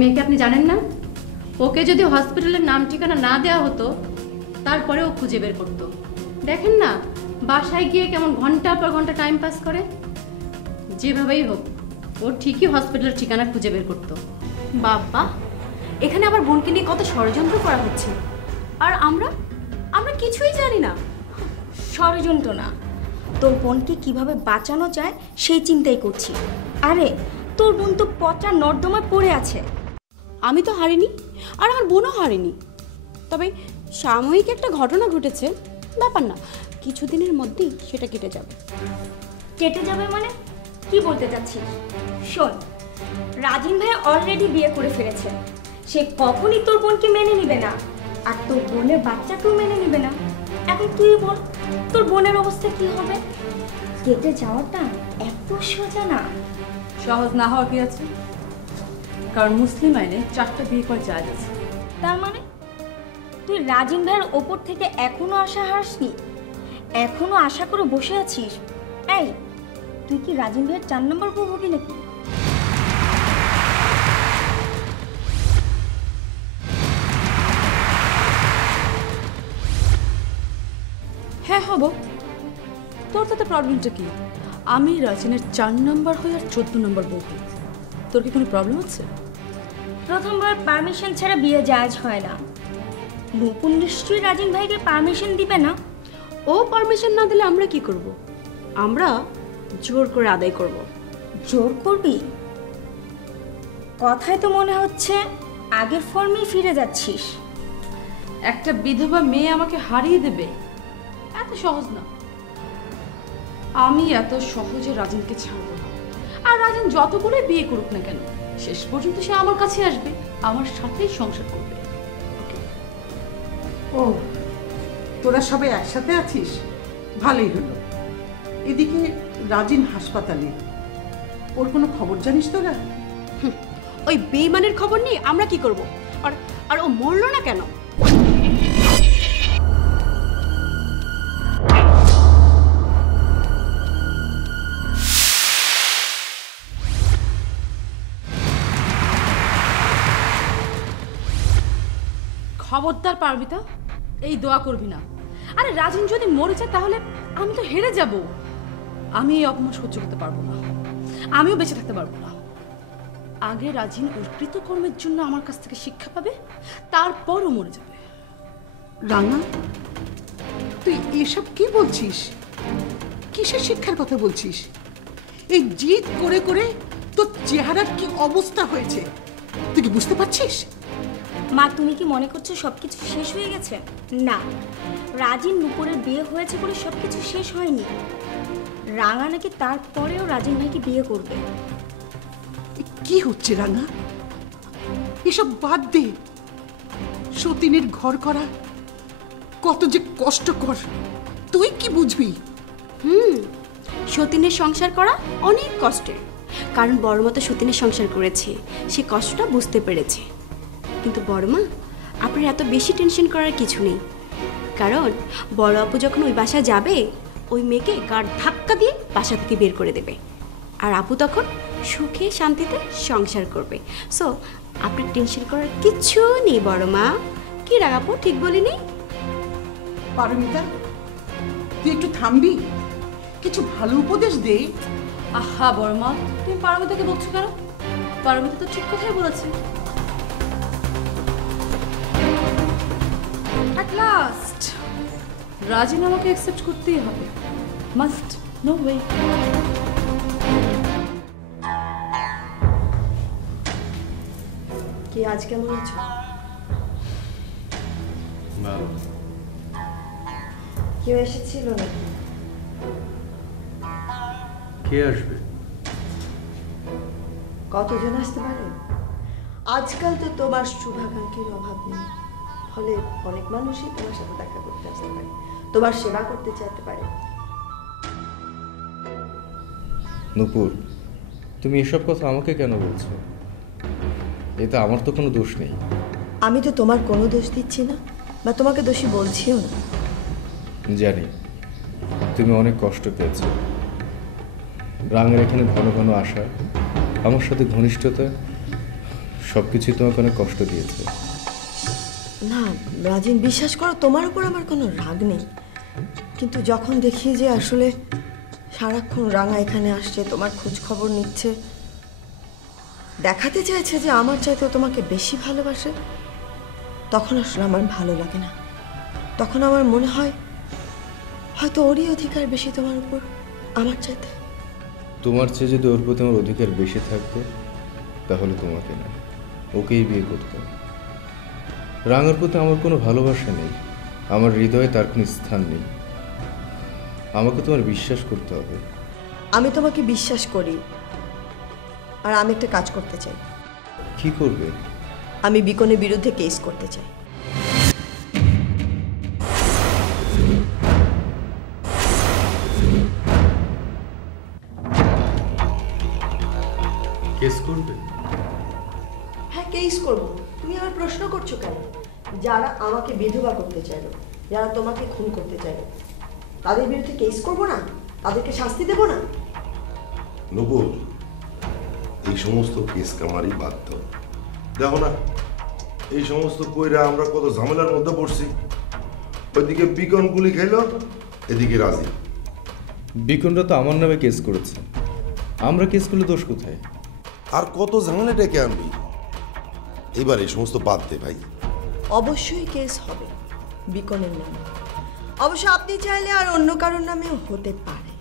মেয়েকে আপনি জানেন না? ওকে যদি হসপিটালের নাম ঠিকানা না দেওয়া হতো তারপরে ও খুঁজে বের করতো। দেখেন না বাসায় গিয়ে কেমন ঘন্টার পর ঘন্টা টাইম পাস করে। যেভাবেই হোক ও ঠিকই হসপিটালের ঠিকানা খুঁজে বের করতো। বাবা, এখানে আবার বোনকে নিয়ে কত ষড়যন্ত্র করা হচ্ছে, আর আমরা আমরা কিছুই জানি না। ষড়যন্ত্র না, তোর বোনকে কিভাবে বাঁচানো যায় সেই চিন্তাই করছি। আরে তোর বোন তো পচা নর্দমায় পড়ে আছে। আমি তো হারিনি, আর আমার বোনও হারিনি। তবে সাময়িক একটা ঘটনা ঘটেছে, ব্যাপার না, কিছুদিনের মধ্যেই সেটা কেটে যাবে। কেটে যাবে মানে কি বলতে চাচ্ছিস? শোন, রাজিন ভাই অলরেডি বিয়ে করে ফেলেছে। সে কখনই তোর বোনকে মেনে নিবে না, আর তোর বোনের বাচ্চাকেও মেনে নিবে না। এখন তুই বল, তোর বোনের অবস্থা কি হবে? কেটে যাওয়াটা এত সোজা না। সহজ না হওয়ার কি আছে? কারণ মুসলিম আইনে 4টা বিয়ে করা জায়েজ আছে। তার মানে তুই রাজিন ভাইয়ের ওপর থেকে এখনো আশা হাসনি? এখনো আশা করে বসে আছিস? এই, তুই কি রাজিন ভাইয়ের 4 নম্বর বউ হবি নাকি? হ্যাঁ হব। তোর তাতে প্রবলেমটা কি? আমি রাজিনের 4 নম্বর হই আর 14 নম্বর বউ হই। তোর কি কোনো প্রবলেম আছে? প্রথমবার পারমিশন ছাড়া বিয়ে জায়েজ হয় না। নতুন নিশ্চয়ই রাজিন ভাইকে পারমিশন দিবে না। ও পারমিশন না দিলে আমরা কি করব? আমরা জোর করে আদায় করব। জোর করবি? কথায় তো মনে হচ্ছে আগের ফর্মেই ফিরে যাচ্ছিস। একটা বিধবা মেয়ে আমাকে হারিয়ে দেবে, এত সহজ না। আমি এত সহজে রাজিনকে ছাড়বো না। আর রাজিন যতগুলোই বিয়ে করুক না কেন, শেষ পর্যন্ত সে আমার কাছে আসবে, আমার সাথেই সংসার করবে। ও, তোরা সবাই একসাথে আছিস, ভালোই হলো। এদিকে রাজিন হাসপাতালে, ওর কোনো খবর জানিস তোরা? ওই বেইমানের খবর নিয়ে আমরা কি করব? আর আর ও মরলো না কেন? খবরদার পারবিতা, এই দোয়া করবি না। আরে রাজিন যদি মরে যায় তাহলে আমি তো হেরে যাব। আমি এই অপমান সহ্য করতে পারবো না, আমিও বেঁচে থাকতে পারবো না। আগে রাজিন ওর কৃতকর্মের জন্য আমার কাছ থেকে শিক্ষা পাবে, তারপরও মরে যাবে। রাঙা, তুই এসব কি বলছিস? কিসের শিক্ষার কথা বলছিস? এই জিদ করে করে তোর চেহারার কি অবস্থা হয়েছে তুই কি বুঝতে পারছিস? মা, তুমি কি মনে করছো সবকিছু শেষ হয়ে গেছে? না, রাজিন নুপুরের বিয়ে হয়েছে বলে সবকিছু শেষ হয়নি। রাঙা নাকি তারপরেও রাজিন ভাইকে বিয়ে করবে। কি হচ্ছে রাঙা? এসব বাদ দে। সতীনের ঘর করা কত যে কষ্টকর, তুই কি বুঝবি? সতীনের সংসার করা অনেক কষ্টের, কারণ বড় মা তো সতীনের সংসার করেছে, সে কষ্টটা বুঝতে পেরেছে। কিন্তু বড় মা, আপনার এত বেশি টেনশন করার কিছু নেই, কারণ বড় আপু যখন ওই বাসায় যাবে, ওই মেয়েকে গাড় ধাক্কা দিয়ে বাসা থেকে বের করে দেবে, আর আপু তখন সুখে শান্তিতে সংসার করবে। সো আপনার টেনশন করার কিচ্ছু নেই বড় মা। কি রাগাপু, ঠিক বলিনি? পারমিতা, তুই একটু থামবি? কিছু ভালো উপদেশ দে। আহা বর্মা, তুমি পারমিতাকে বলছো কেন? পারমিতা তো ঠিক কথাই বলেছে। At last, রাজিন আমাকে অ্যাকসেপ্ট করতেই হবে। Must, no way. কি আজ কেমন আছো? কেউ এসেছিল নাকি? কে আসবে? কতজন আসতে পারে? আজকাল তো তোমার শুভাকাঙ্ক্ষীর অভাব নেই, ফলে অনেক মানুষই তোমার সাথে দেখা করতে আসতে পারে, তোমার সেবা করতে চাইতে পারে। নূপুর, তুমি এসব কথা আমাকে কেন বলছো? এতে আমার তো কোনো দোষ নেই। আমি তো তোমার কোনো দোষ দিচ্ছি না, বা তোমাকে দোষী বলছিও না। জানি তুমি অনেক কষ্ট পেয়েছো। রাঙের এখানে ঘন ঘন আসা, আমার সাথে ঘনিষ্ঠতা, সব কিছুই তোমাকে অনেক কষ্ট দিয়েছে। না রাজিন, বিশ্বাস করো তোমার উপর আমার কোনো রাগ নেই, কিন্তু যখন দেখি যে আসলে সারাক্ষণ রাঙা এখানে আসছে, তোমার খোঁজ খবর নিচ্ছে, দেখাতে চাইছে যে আমার চাইতে তোমাকে বেশি ভালোবাসে, তখন আসলে আমার ভালো লাগে না। তখন আমার মনে হয় হয়তো ওরই অধিকার বেশি তোমার উপর আমার চাইতে। তোমার চেয়ে যদি ওর প্রতি আমার অধিকার বেশি থাকতো তাহলে তোমাকে না, ওকেই বিয়ে করতাম। রাঙার প্রতি আমার কোনো ভালোবাসা নেই, আমার হৃদয়ে তার কোনো স্থান নেই। আমাকে তোমার বিশ্বাস করতে হবে। আমি তোমাকে বিশ্বাস করি, আর আমি একটা কাজ করতে চাই। কি করবে? আমি বিকনের বিরুদ্ধে কেস করতে চাই। কেস করবে? হ্যাঁ, কেস করব। তুমি আমার প্রশ্ন করছো কেন? যারা আমাকে বিধবা করতে চাইলো, যারা তোমাকে খুন করতে চাইলো, তাদের বিরুদ্ধে কেস করব না? তাদেরকে শাস্তি দেব না? নবুল, এই সমস্ত কেস কামারি বাদ দাও। দেখো না, এই সমস্ত কইরা আমরা কত ঝামেলার মধ্যে পড়ছি। ওইদিকে বিকন গুলি খাইলো, এদিকে রাজি। বিকনরা তো আমার নামে কেস করেছে, আমরা কেস করলে দোষ কোথায়? আর কত ঝামেলা ডেকে আনবি? এবার এই সমস্ত বাদ দে ভাই। অবশ্যই কেস হবে বিকনের নামে। অবশ্য আপনি চাইলে আর অন্য কারোর নামেও হতে পারে।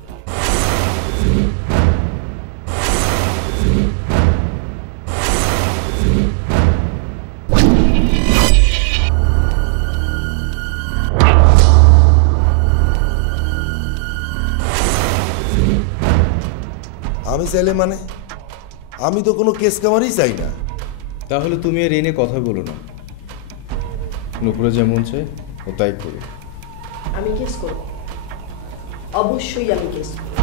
আমি চাইলে মানে? আমি তো কোনো কেস কামারই চাই না। তাহলে তুমি আর এই নিয়ে কথা বলো না, নুপুরে যেমন চাই ও তাই করো। আমি কেস করব, অবশ্যই আমি কেস করব।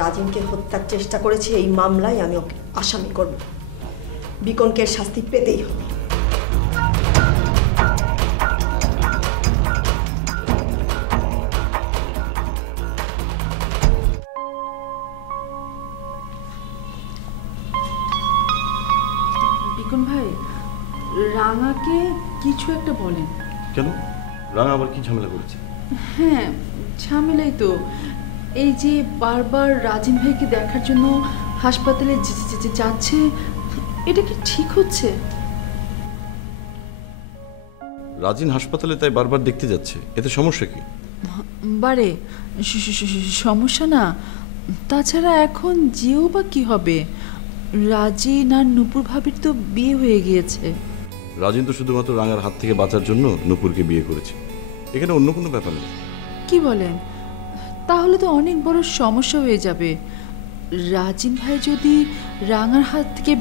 রাজিনকে হত্যার চেষ্টা করেছে এই মামলায় আমি ওকে আসামি করব। বিকনকে শাস্তি পেতেই হবে। বিকন ভাই, রাঙাকে কিছু একটা বলেন। কেন? রাঙা আবার কি ঝামেলা করেছে? হ্যাঁ, ঝামেলাই তো। এই যে বারবার রাজিন ভাইকে দেখার জন্য হাসপাতালে যাচ্ছে, এটা কি ঠিক হচ্ছে? রাজিন হাসপাতালে তাই বারবার দেখতে যাচ্ছে, এতে সমস্যা কি? বারে সমস্যা না। তাছাড়া এখন যেও বা কি হবে, রাজিন আর নুপুর ভাবির তো বিয়ে হয়ে গিয়েছে। রাজিন তো শুধুমাত্র রাঙার হাত থেকে বাঁচার জন্য নুপুরকে বিয়ে করেছে, এখানে অন্য কোনো ব্যাপার নেই। কি বলেন? তাহলে তো অনেক বড় সমস্যা হয়ে যাবে। রাজিন ভাই যদি রাঙার হাত থেকে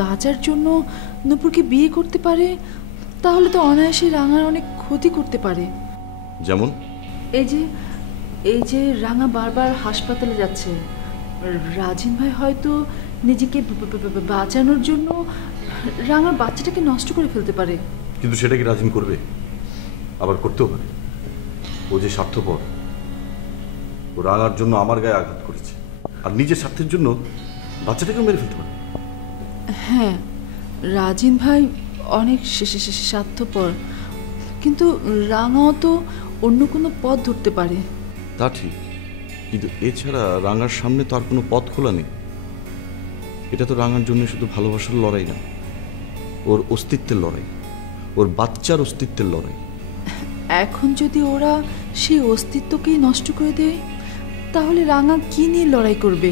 বাঁচার জন্য নুপুরকে বিয়ে করতে পারে, তাহলে তো অনায়াসে রাঙার অনেক ক্ষতি করতে পারে। যেমন? এই যে রাঙা বারবার হাসপাতালে যাচ্ছে, রাজিন ভাই হয়তো নিজেকে বাঁচানোর জন্য রাঙার বাচ্চাটাকে নষ্ট করে ফেলতে পারে। কিন্তু সেটা কি রাজিন করবে? আবার করতেও পারে। ও যে স্বার্থপর, ও রাঙার জন্য আমার গায়ে আঘাত করেছে, আর নিজের স্বার্থের জন্য বাচ্চাটাকেও মেরে ফেলতে পারে। হ্যাঁ, রাজিন ভাই অনেক স্বার্থপর, কিন্তু রাঙাও তো অন্য কোনো পথ ধরতে পারে। তা ঠিক, কিন্তু এছাড়া রাঙার সামনে তো আর কোনো পথ খোলা নেই। এটা তো রাঙার জন্য শুধু ভালোবাসার লড়াই না, ওর অস্তিত্বের লড়াই, ওর বাচ্চার অস্তিত্বের লড়াই। এখন যদি ওরা সেই অস্তিত্বকেই নষ্ট করে দেয়, তাহলে রাঙা কি নিয়ে লড়াই করবে?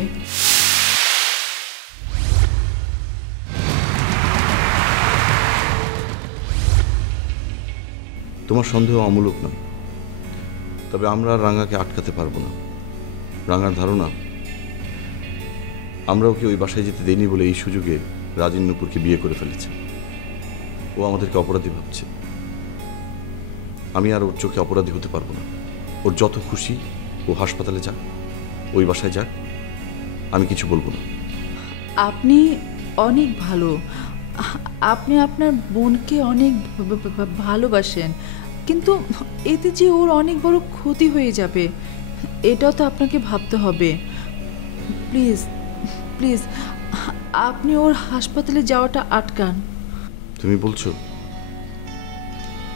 তোমার সন্দেহ অমূলক নয়, তবে আমরা রাঙাকে আটকাতে পারবো না। রাঙার ধারণা আমরা ওকে ওই বাসায় যেতে দেইনি বলে এই সুযোগে রাজিন নুপুরকে বিয়ে করে ফেলেছে। ও আমাদেরকে অপরাধী ভাবছে। আমি আর ওর চোখে অপরাধী হতে পারবো না। ওর যত খুশি ও হাসপাতালে যাক, ওই বাসায় যাক, আমি কিছু বলবো না। আপনি অনেক ভালো, আপনি আপনার বোনকে অনেক ভালোবাসেন, কিন্তু এতে যে ওর অনেক বড় ক্ষতি হয়ে যাবে, এটাও তো আপনাকে ভাবতে হবে। প্লিজ প্লিজ আপনি ওর হাসপাতালে যাওয়াটা আটকান। তুমি বলছো?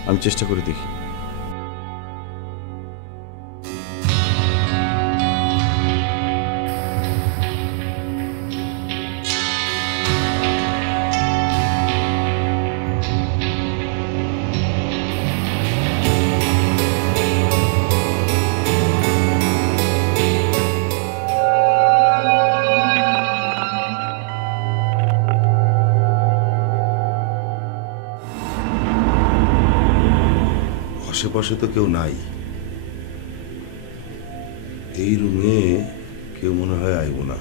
আমি চেষ্টা করে দেখি। আশেপাশে তো কেউ নাই, এই রুমে কেউ মনে হয় আইব না।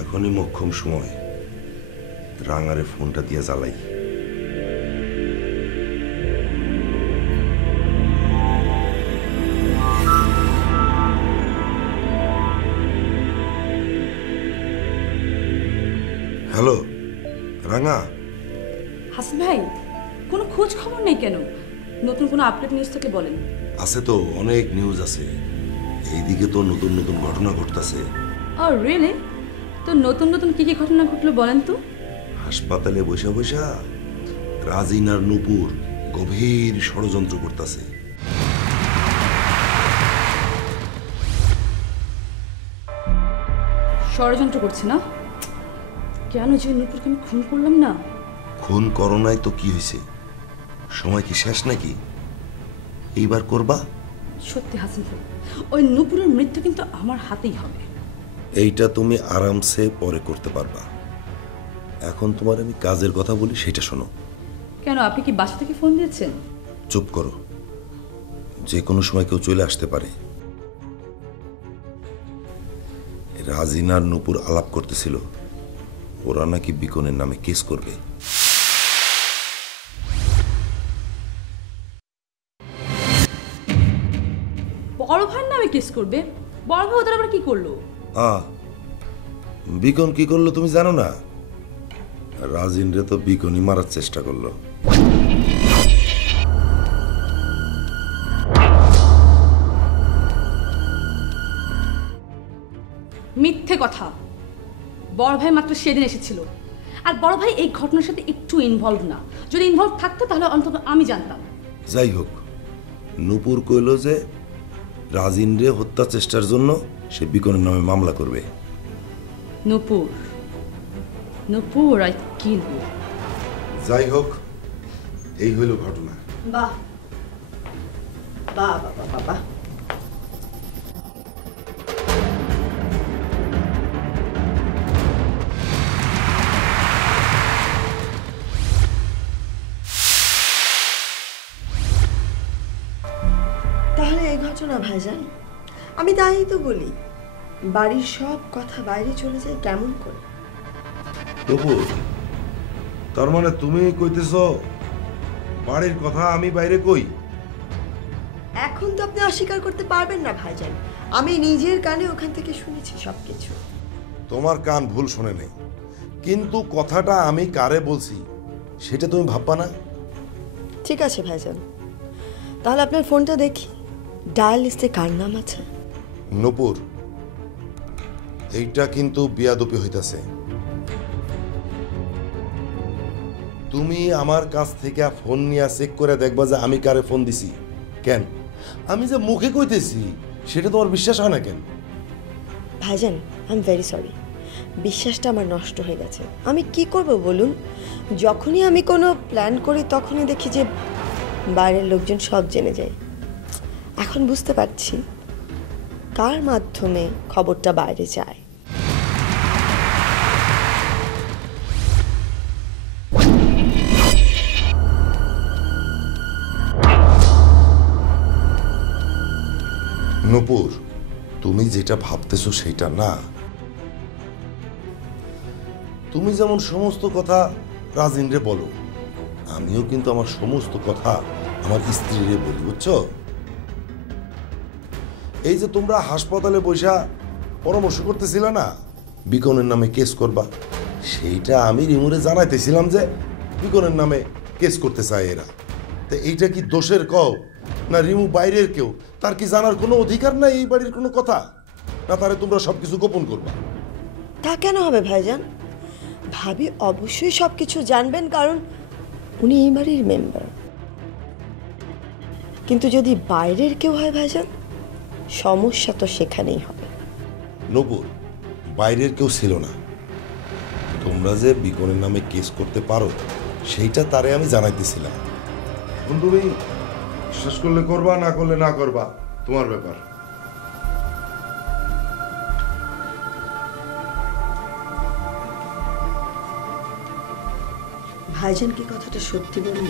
এখনই মোক্ষম সময়, রাঙারে ফোনটা দিয়ে জ্বালাই। হ্যালো রাঙা। হাসান ভাই, কোনো খোঁজ খবর নেই কেন? নতুন কোনো আপডেট নিউজ থেকে বলেন। আছে তো, অনেক নিউজ আছে। এইদিকে তো নতুন নতুন ঘটনা ঘটতেছে। ও রিয়েলি? তো নতুন নতুন কি কি ঘটনা ঘটলো বলেন তো। হাসপাতালে বসে বসে রাজিন আর নূপুর গভীর ষড়যন্ত্র করতেছে। ষড়যন্ত্র করছে না? কেন যে নূপুরকে আমি খুন করলাম না? খুন করো নাই তো কি হয়েছে? সময় কি শেষ নাকি? এইবার করবা? সত্যি হাসান ভাই, ওই নূপুরের মৃত্যু কিন্তু আমার হাতেই হবে। এইটা তুমি আরামসে পরে করতে পারবা। এখন তোমার আমি কাজের কথা বলি, সেটা শোনো। কেন, আপনি কি বাসা থেকে ফোন দিয়েছেন? চুপ করো, যে কোনো সময় কেউ চলে আসতে পারে। রাজিন আর নূপুর আলাপ করতেছিল, ওরা নাকি বিকনের নামে কেস করবে। বড় ভাইয়ের নামে কেস করবে? বড় ভাই ওদের আবার কি করলো? বিকন কি করলো তুমি জানো না? রাজিন রে তো বিকনই মারার চেষ্টা করলো। মিথ্যে কথা। বড় ভাই মাত্র সেদিন এসেছিল, আর বড় ভাই এই ঘটনার সাথে একটু ইনভলভ না। যদি ইনভলভ থাকতো তাহলে অন্তত আমি জানতাম। যাই হোক, নূপুর কইল যে রাজিন রে হত্যা চেষ্টার জন্য সে বিকনের নামে মামলা করবে। নূপুর, নূপুর আই কিল ইউ। যাই হোক, এই হইল ঘটনা। বাহ বাহ বাহ বাহ বাহ। তাহলে এই ঘটনা ভাইজান, আমি তাই তো বলি, বাড়ির সব কথা বাইরে চলে যায় কেমন করে? নূপুর, তার মানে তুমি কইতেছ বাড়ির কথা আমি বাইরে কই? এখন তো আপনি অস্বীকার করতে পারবেন না ভাইজান, আমি নিজের কানে ওখান থেকে শুনেছি সবকিছু। তোমার কান ভুল শোনে নেই, কিন্তু কথাটা আমি কারে বলছি সেটা তুমি ভাববা না? ঠিক আছে ভাইজান, তাহলে আপনার ফোনটা দেখি, ডায়াল লিস্টে কার নাম আছে? নূপুর, এইটা কিন্তু বিয়াদপি হইতাছে। তুমি আমার কাছ থেকে ফোন নিয়ে চেক করে দেখবা যে আমি কারে ফোন দিছি। কেন, আমি যে মুখে কইতেছি সেটা তোমার বিশ্বাস হয় না কেন? ভাইজান, আই এম ভেরি সরি, বিশ্বাসটা আমার নষ্ট হয়ে গেছে। আমি কি করব বলুন? যখনই আমি কোনো প্ল্যান করি তখনই দেখি যে বাইরের লোকজন সব জেনে যায়। এখন বুঝতে পারছি কার মাধ্যমে খবরটা বাইরে যায়। নূপুর, তুমি যেটা ভাবতেছো সেটা না। তুমি যেমন সমস্ত কথা রাজিনরে বলো, আমিও কিন্তু আমার সমস্ত কথা আমার স্ত্রীরে বলি, বুঝছো? এই যে তোমরা হাসপাতালে বসা পরামর্শ করতেছিল না বিকনের নামে কেস করবা, সেইটা আমি রিমুরে জানাইতেছিলাম যে বিকনের নামে কেস করতে চায় এরা। তো এইটা কি দোষের কও না রিমু বাইরের কেউ? তার কি জানার কোনো অধিকার নাই এই বাড়ির কোনো কথা? না তারে তোমরা সবকিছু গোপন করবা? তা কেন হবে ভাইজান? ভাবি অবশ্যই সব কিছু জানবেন, কারণ উনি এই বাড়ির মেম্বার। কিন্তু যদি বাইরের কেউ হয় ভাইজান, সমস্যা তো সেখানেই হবে। নূপুর, বাইরের কেউ ছিল না। তোমরা যে বিকনের নামে কেস করতে পারো সেইটা তারে আমি জানাইতেছিলাম। এখন তুমি বিশ্বাস করলে করবা, না করলে না করবা, তোমার ব্যাপার। ভাইজান কি কথাটা সত্যি বলল?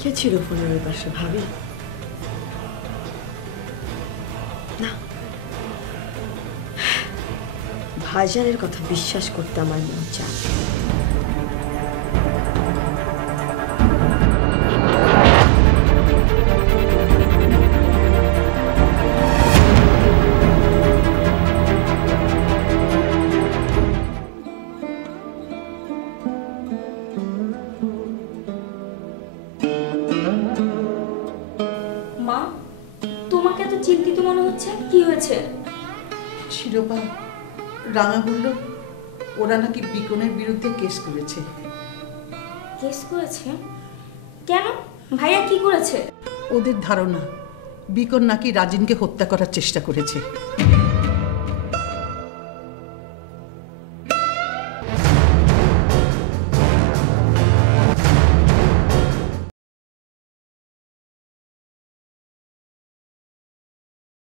কে ছিল ফোনের ওই পাশে? ভাবি? না, ভাইজানের কথা বিশ্বাস করতে আমার মন চায়। মা, তোমাকে এত চিন্তিত মনে হচ্ছে, কি হয়েছে? শিরোপা, রাঙা বলল ওরা নাকি বিকনের বিরুদ্ধে কেস করেছে। কেস করেছে? কেন? ভাইয়া কি করেছে? ওদের ধারণা বিকন নাকি রাজিনকে হত্যা করার চেষ্টা করেছে।